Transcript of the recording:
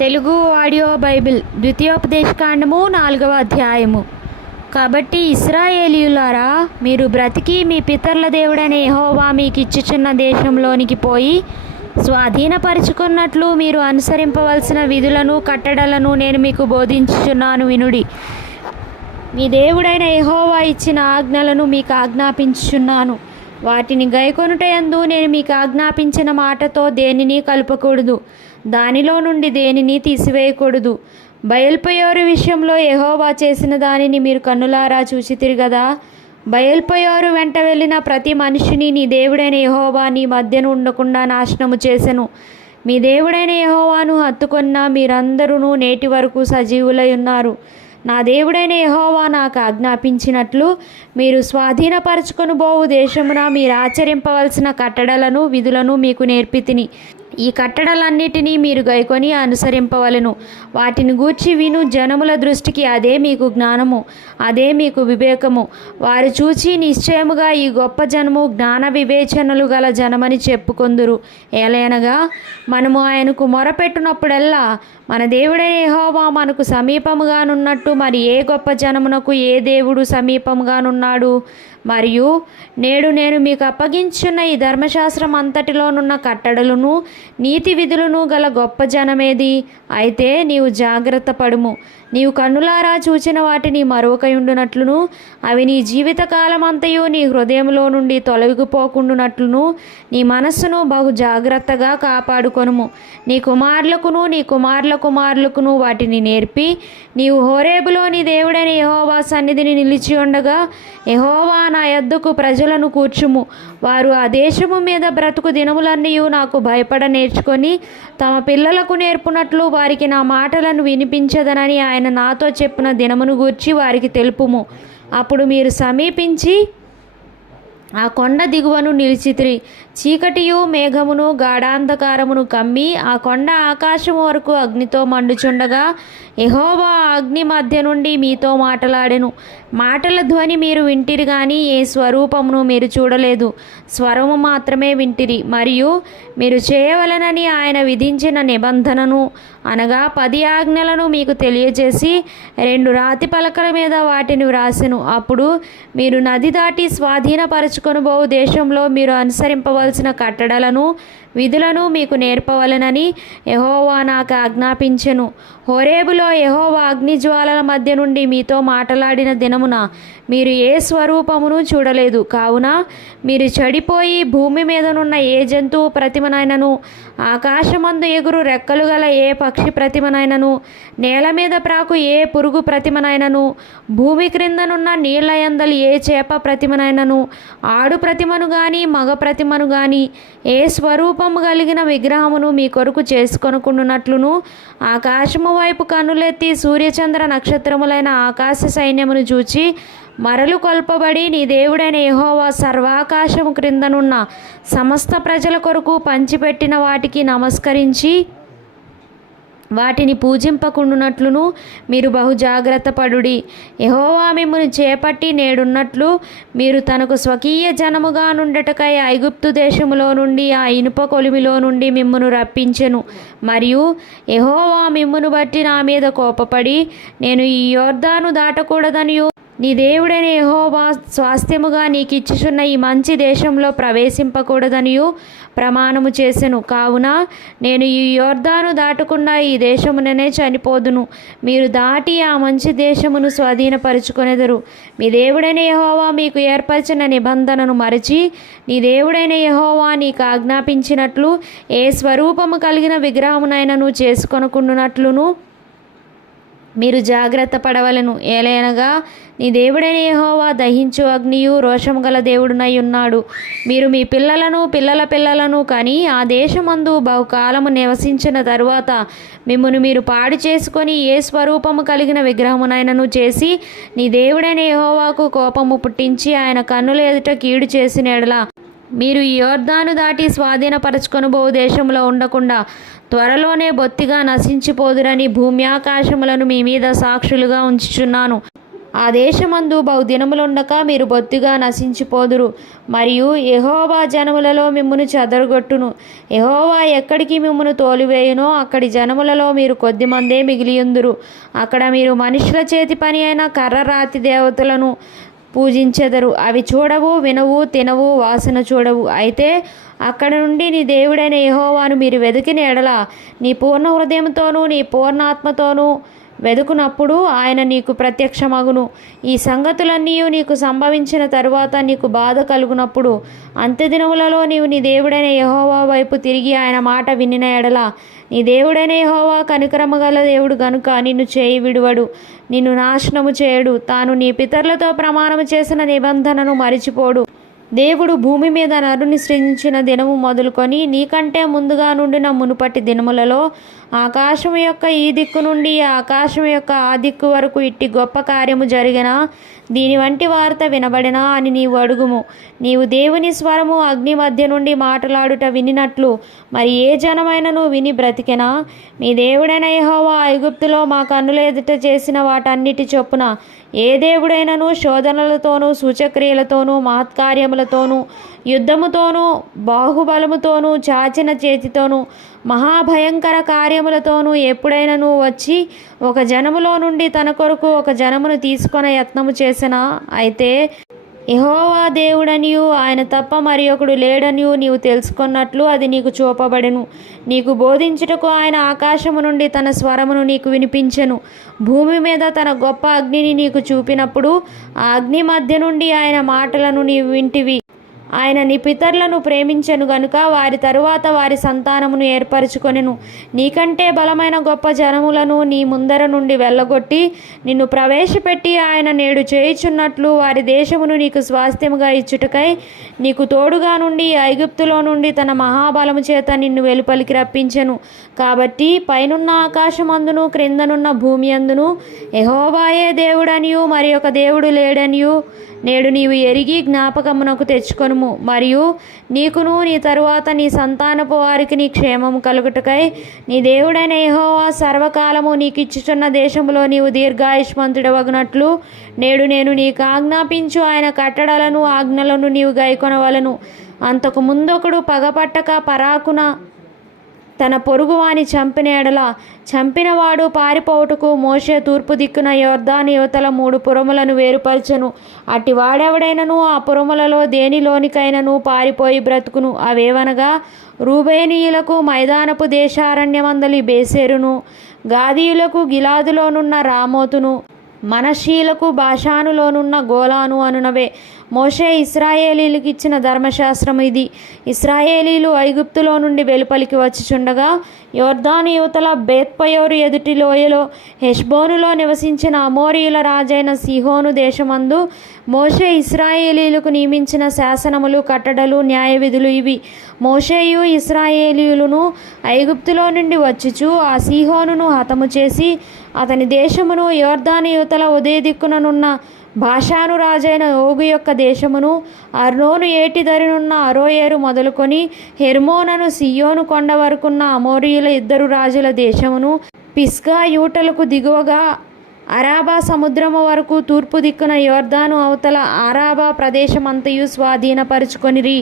Telugu audio Bible ద్వితీయోపదేశకాండము నాలుగవ అధ్యాయము. కాబట్టి ఇస్రాయేలీయులారా మీరు బ్రతికి మీ పితరుల దేవుడైన యహోవా మీకు ఇచ్చుచున్న దేశంలోనికి పోయి స్వాధీనపరుచుకున్నట్లు మీరు అనుసరింపవలసిన విధులను కట్టడలను నేను మీకు బోధించుచున్నాను వినుడి. మీ దేవుడైన యహోవా ఇచ్చిన ఆజ్ఞలను మీకు ఆజ్ఞాపించుచున్నాను. వాటిని గైకొనుటయందు నేను మీకు ఆజ్ఞాపించిన మాటతో దేనిని కలపకూడదు. దానిలో నుండి దేనిని తీసివేయకూడదు. బయల్పయోరు విషయంలో ఎహోవా చేసిన దానిని మీరు కన్నులారా చూసితిరి కదా బయల్పయోరు వెంట వెళ్ళిన ప్రతి మనిషిని నీ దేవుడైన యెహోవా నీ మధ్యన ఉండకుండా నాశనము చేసెను. మీ దేవుడైన ఎహోవాను హత్తుకున్న మీరందరూ నేటి వరకు సజీవులై ఉన్నారు. నా దేవుడైన ఎహోవా నాకు ఆజ్ఞాపించినట్లు మీరు స్వాధీనపరచుకొని బోవు దేశమున మీరు ఆచరింపవలసిన కట్టడలను విధులను మీకు నేర్పితిని. ఈ కట్టడలన్నిటినీ మీరు గైకొని అనుసరింపవలను. వాటిని గూర్చి విను జనముల దృష్టికి అదే మీకు జ్ఞానము అదే మీకు వివేకము. వారు చూచి నిశ్చయముగా ఈ గొప్ప జనము జ్ఞాన వివేచనలు గల జనమని చెప్పుకొందురు. ఏలైనగా మనము ఆయనకు మొరపెట్టునప్పుడల్లా మన దేవుడైన యహోవా మనకు సమీపముగానున్నట్టు మరి ఏ గొప్ప జనమునకు ఏ దేవుడు సమీపముగానున్నాడు? మరియు నేడు నేను మీకు అప్పగించున్న ఈ ధర్మశాస్త్రం అంతటిలోనున్న కట్టడలను నీతి విధులను గల గొప్ప జనమేది? అయితే నీవు జాగ్రత్త పడుము నీవు కన్నులారా చూచిన వాటిని మరొకయుండునట్లును అవి నీ జీవితకాలమంతయు నీ హృదయంలో నుండి తొలగిపోకుండునట్లును. నీ మనస్సును బహు జాగ్రత్తగా కాపాడుకొనుము. నీ కుమారులకును నీ కుమారుల కుమారులకును వాటిని నేర్పి. నీవు హోరేబులో నీ దేవుడైన యెహోవా సన్నిధిని నిలిచి ఉండగా యహోవా నా ఎద్దుకు ప్రజలను కూర్చుము. వారు ఆ దేశము మీద బ్రతుకు దినములన్నీ నాకు భయపడ నేర్చుకొని తమ పిల్లలకు నేర్పునట్లు వారికి నా మాటలను వినిపించదనని ఆయన నాతో చెప్పిన దినమును గూర్చి వారికి తెలుపుము. అప్పుడు మీరు సమీపించి ఆ కొండ దిగువను నిలిచితిరి. చీకటియు మేఘమును గాఢాంధకారమును కమ్మి ఆ కొండ ఆకాశము వరకు అగ్నితో మండుచుండగా ఎహోవా అగ్ని మధ్య నుండి మీతో మాటలాడెను. మాటల ధ్వని మీరు వింటిరి కానీ ఏ స్వరూపమును మీరు చూడలేదు. స్వరము మాత్రమే వింటిరి. మరియు మీరు చేయవలనని ఆయన విధించిన నిబంధనను అనగా పది ఆజ్ఞలను మీకు తెలియజేసి రెండు రాతి పలకల మీద వాటిని వ్రాసెను. అప్పుడు మీరు నది దాటి స్వాధీనపరచుకొని దేశంలో మీరు అనుసరింపవలసిన కట్టడలను విధులను మీకు నేర్పవలనని యహోవా నాకు ఆజ్ఞాపించెను. హోరేబులో యహోవా అగ్నిజ్వాలల మధ్య నుండి మీతో మాట్లాడిన దినమున మీరు ఏ స్వరూపమును చూడలేదు. కావున మీరు చెడిపోయి భూమి మీదనున్న ఏ జంతువు ప్రతిమనైనను ఆకాశమందు ఎగురు రెక్కలు గల ఏ పక్షి ప్రతిమనైనను నేల మీద ప్రాకు ఏ పురుగు ప్రతిమనైనను భూమి క్రిందనున్న నీళ్ళ యందలి ఏ చేప ప్రతిమనైనను ఆడు ప్రతిమను గాని మగ ప్రతిమను గాని ఏ స్వరూపము కలిగిన విగ్రహమును మీ కొరకు చేసుకొనుకున్నట్లును ఆకాశము వైపు కన్నులెత్తి సూర్యచంద్ర నక్షత్రములైన ఆకాశ సైన్యమును చూచి మరలు కొల్పబడి నీ దేవుడైన యహోవా సర్వాకాశము క్రిందనున్న సమస్త ప్రజల కొరకు పంచిపెట్టిన వాటికి నమస్కరించి వాటిని పూజింపకుండునట్లును మీరు బహు జాగ్రత్త పడుడి. యహోవా మిమ్మల్ని చేపట్టి నేడున్నట్లు మీరు తనకు స్వకీయ జనముగా నుండటకై ఐగుప్తు దేశములో నుండి ఆ ఇనుప కొలిమిలో నుండి మిమ్మును రప్పించెను. మరియు యహోవా మిమ్మును బట్టి నా మీద కోపపడి నేను ఈ యోర్దాను దాటకూడదనియు నీ దేవుడైన యహోవా స్వాస్థ్యముగా నీకు ఇచ్చుచున్న ఈ మంచి దేశంలో ప్రవేశింపకూడదనియు ప్రమాణము చేసెను. కావున నేను ఈ యోర్ధాను దాటకుండా ఈ దేశముననే చనిపోదును. మీరు దాటి ఆ మంచి దేశమును స్వాధీనపరుచుకొనెదరు. మీ దేవుడైన యహోవా మీకు ఏర్పరిచిన నిబంధనను మరచి నీ దేవుడైన యహోవా నీకు ఆజ్ఞాపించినట్లు ఏ స్వరూపము కలిగిన విగ్రహమునైనను చేసుకొనుకున్నట్లును మీరు జాగ్రత్త పడవలను. ఏలైనగా నీ దేవుడైన యహోవా దహించు అగ్నియు రోషము గల దేవుడునై ఉన్నాడు. మీరు మీ పిల్లలను పిల్లల పిల్లలను కానీ ఆ దేశమందు బహుకాలము నివసించిన తరువాత మిమ్మను మీరు పాడు చేసుకొని ఏ స్వరూపము కలిగిన విగ్రహమునైనను చేసి నీ దేవుడైన యహోవాకు కోపము పుట్టించి ఆయన కన్నుల ఎదుట కీడు చేసిన ఎడల మీరు ఈ యోర్ధాను దాటి స్వాధీనపరచుకొని దేశంలో ఉండకుండా త్వరలోనే బొత్తిగా నశించిపోదురని భూమి ఆకాశములను మీ మీద సాక్షులుగా ఉంచుచున్నాను. ఆ దేశమందు బహుదినములుండక మీరు బొత్తిగా నశించిపోదురు. మరియు ఎహోవా జనములలో మిమ్మును చెదరగొట్టును. ఎహోవా ఎక్కడికి మిమ్మును తోలివేయునో అక్కడి జనములలో మీరు కొద్దిమందే మిగిలియుందురు. అక్కడ మీరు మనుషుల చేతి పని అయిన కర్ర రాతి దేవతలను పూజించెదరు. అవి చూడవు వినవు తినవు వాసన చూడవు. అయితే అక్కడ నుండి నీ దేవుడైన యహోవాను మీరు వెతికిన ఎడల నీ పూర్ణ హృదయంతోనూ నీ పూర్ణాత్మతోనూ వెదుకునప్పుడు ఆయన నీకు ప్రత్యక్షమగును. ఈ సంగతులన్నీ నీకు సంభవించిన తరువాత నీకు బాధ కలుగునప్పుడు అంత్యదినములలో నీవు నీ దేవుడైన యహోవా వైపు తిరిగి ఆయన మాట వినిన ఎడల నీ దేవుడైన యహోవా కనికరము గల దేవుడు గనుక నిన్ను చేయి విడువడు. నిన్ను నాశనము చేయడు. తాను నీ పితరులతో ప్రమాణము చేసిన నిబంధనను మరిచిపోడు. దేవుడు భూమి మీద నరుని సృజించిన దినము మొదలుకొని నీకంటే ముందుగా నుండిన మునుపటి దినములలో ఆకాశం యొక్క ఈ దిక్కు నుండి ఆకాశం యొక్క ఆ దిక్కు వరకు ఇట్టి గొప్ప కార్యము జరిగిన దీని వంటి వార్త వినబడినా అని నీవు అడుగుము. నీవు దేవుని స్వరము అగ్ని మధ్య నుండి మాట్లాడుట వినినట్లు. మరి ఏ జనమైనను విని బ్రతికెనా? మీ దేవుడైన యహోవా ఐగుప్తులో మా కన్నుల ఎదుట చేసిన వాటన్నిటి చొప్పున ఏ దేవుడైనను శోధనలతోనూ సూచక్రియలతోనూ మహత్కార్యములతోనూ యుద్ధముతోనూ బాహుబలముతోనూ చాచిన చేతితోనూ మహాభయంకర కార్యములతోనూ ఎప్పుడైనను వచ్చి ఒక జనములో నుండి తన కొరకు ఒక జనమును తీసుకొన యత్నము చేసిన? అయితే యహోవా దేవుడనియు ఆయన తప్ప మరి ఒకడు లేడనియు నీవు తెలుసుకున్నట్లు అది నీకు చూపబడెను. నీకు బోధించుటకు ఆయన ఆకాశము నుండి తన స్వరమును నీకు వినిపించెను. భూమి మీద తన గొప్ప అగ్నిని నీకు చూపినప్పుడు ఆ అగ్ని మధ్య నుండి ఆయన మాటలను నీవు వింటివి. ఆయన నీ పితరులను ప్రేమించెను గనుక వారి తరువాత వారి సంతానమును ఏర్పరచుకొనెను. నీకంటే బలమైన గొప్ప జనములను నీ ముందర నుండి వెళ్ళగొట్టి నిన్ను ప్రవేశపెట్టి ఆయన నేడు చేయుచున్నట్లు వారి దేశమును నీకు స్వాస్థ్యముగా ఇచ్చుటకై నీకు తోడుగా నుండి ఐగుప్తులో నుండి తన మహాబలము చేత నిన్ను వెలుపలికి రప్పించెను. కాబట్టి పైనున్న ఆకాశమందును క్రిందనున్న భూమి అందును ఎహోబాయే దేవుడనియు మరి ఒక దేవుడు లేడనియు నేడు నీవు ఎరిగి జ్ఞాపకమునకు తెచ్చుకొనుము మరియు నీకును నీ తరువాత నీ సంతానపు వారికి నీ క్షేమము కలుగుటకై నీ దేవుడైన యహోవా సర్వకాలము నీకు ఇచ్చుచున్న దేశంలో నీవు దీర్ఘాయుష్మంతుడవగినట్లు నేడు నేను నీకు ఆజ్ఞాపించు. ఆయన కట్టడలను ఆజ్ఞలను నీవు గైకొనవలను. అంతకు ముందొకడు పగపట్టక పరాకున తన పొరుగువాని చంపిన ఎడల చంపినవాడు పారిపోవుటకు మోషే తూర్పు దిక్కున యోర్దాని యువతల మూడు పురములను వేరుపరచను. అట్టి వాడెవడైనను? ఆ పురములలో దేనిలోనికైనను పారిపోయి బ్రతుకును. అవేవనగా? రూబేనీయులకు మైదానపు దేశారణ్యమందలి బేసేరును. గాదీయులకు గిలాదులోనున్న రామోతును. మనశీలకు భాషానులోనున్న గోలాను అనునవే. మోషే ఇస్రాయేలీలకు ఇచ్చిన ధర్మశాస్త్రం ఇది. ఇస్రాయేలీలు ఐగుప్తులో నుండి వెలుపలికి వచ్చిచుండగా యోర్ధాను యువతల బేత్పయోరు ఎదుటి లోయలో హెష్బోనులో నివసించిన అమోరియుల రాజైన సిహోను దేశమందు మోషే ఇస్రాయేలీలకు నియమించిన శాసనములు కట్టడలు న్యాయ విధులు ఇవి. మోషేయు ఇస్రాయేలీయులను ఐగుప్తులో నుండి వచ్చుచు ఆ సీహోనును హతము చేసి అతని దేశమును యోర్ధాని యువతల ఉదయ దిక్కుననున్న భాషానురాజైన యోగు ఓగు యొక్క దేశమును అర్నోను ఏటి దరినున్న అరోయేరు మొదలుకొని హెర్మోనను సియోను కొండ వరకున్న అమోరియుల ఇద్దరు రాజుల దేశమును పిస్గా యూటలకు దిగువగా అరాబా సముద్రము వరకు తూర్పు దిక్కున యోర్ధాను అవతల ఆరాబా ప్రదేశమంతయు స్వాధీనపరుచుకొనిరి.